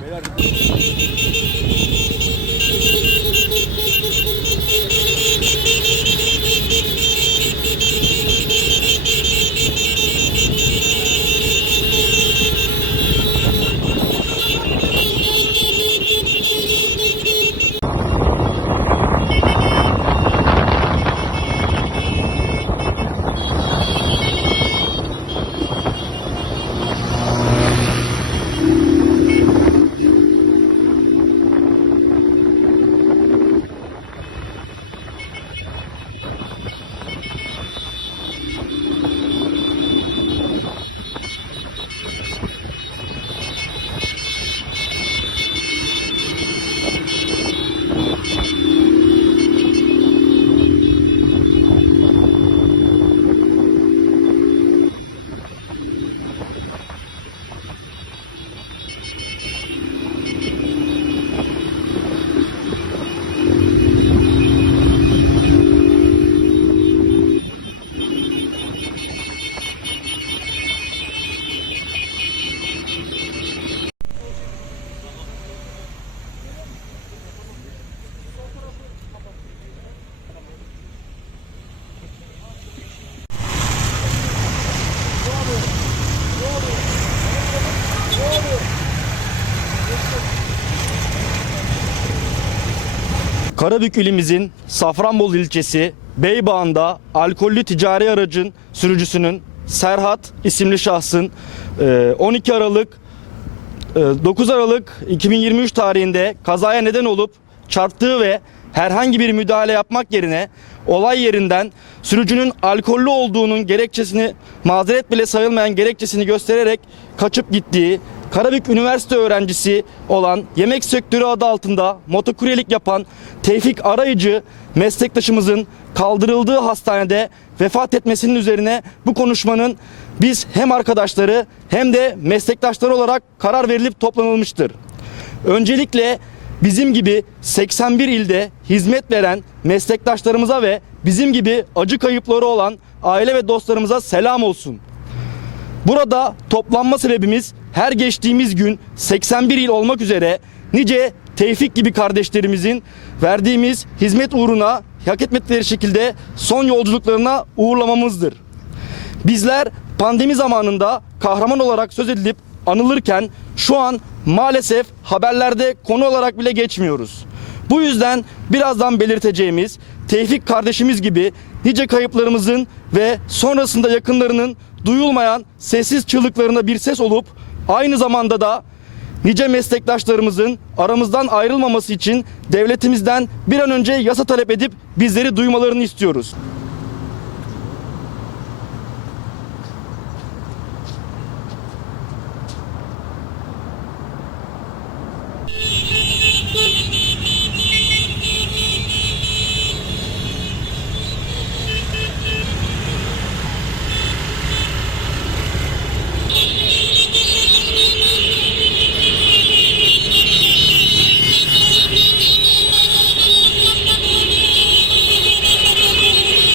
Mira, Karabük ilimizin Safranbolu ilçesi Beybağ'ında alkollü ticari aracın sürücüsünün Serhat isimli şahsın e, 12 Aralık e, 9 Aralık 2023 tarihinde kazaya neden olup çarptığı ve herhangi bir müdahale yapmak yerine olay yerinden sürücünün alkollü olduğunun gerekçesini mazeret bile sayılmayan gerekçesini göstererek kaçıp gittiği Karabük Üniversite öğrencisi olan yemek sektörü adı altında motokuryelik yapan Tevfik Arayıcı meslektaşımızın kaldırıldığı hastanede vefat etmesinin üzerine bu konuşmanın biz hem arkadaşları hem de meslektaşları olarak karar verilip toplanılmıştır. Öncelikle bizim gibi 81 ilde hizmet veren meslektaşlarımıza ve bizim gibi acı kayıpları olan aile ve dostlarımıza selam olsun. Burada toplanma sebebimiz her geçtiğimiz gün 81 il olmak üzere nice Tevfik gibi kardeşlerimizin verdiğimiz hizmet uğruna hak etmedikleri şekilde son yolculuklarına uğurlamamızdır. Bizler pandemi zamanında kahraman olarak söz edilip anılırken şu an maalesef haberlerde konu olarak bile geçmiyoruz. Bu yüzden birazdan belirteceğimiz Tevfik kardeşimiz gibi nice kayıplarımızın ve sonrasında yakınlarının duyulmayan sessiz çığlıklarına bir ses olup aynı zamanda da nice meslektaşlarımızın aramızdan ayrılmaması için devletimizden bir an önce yasa talep edip bizleri duymalarını istiyoruz.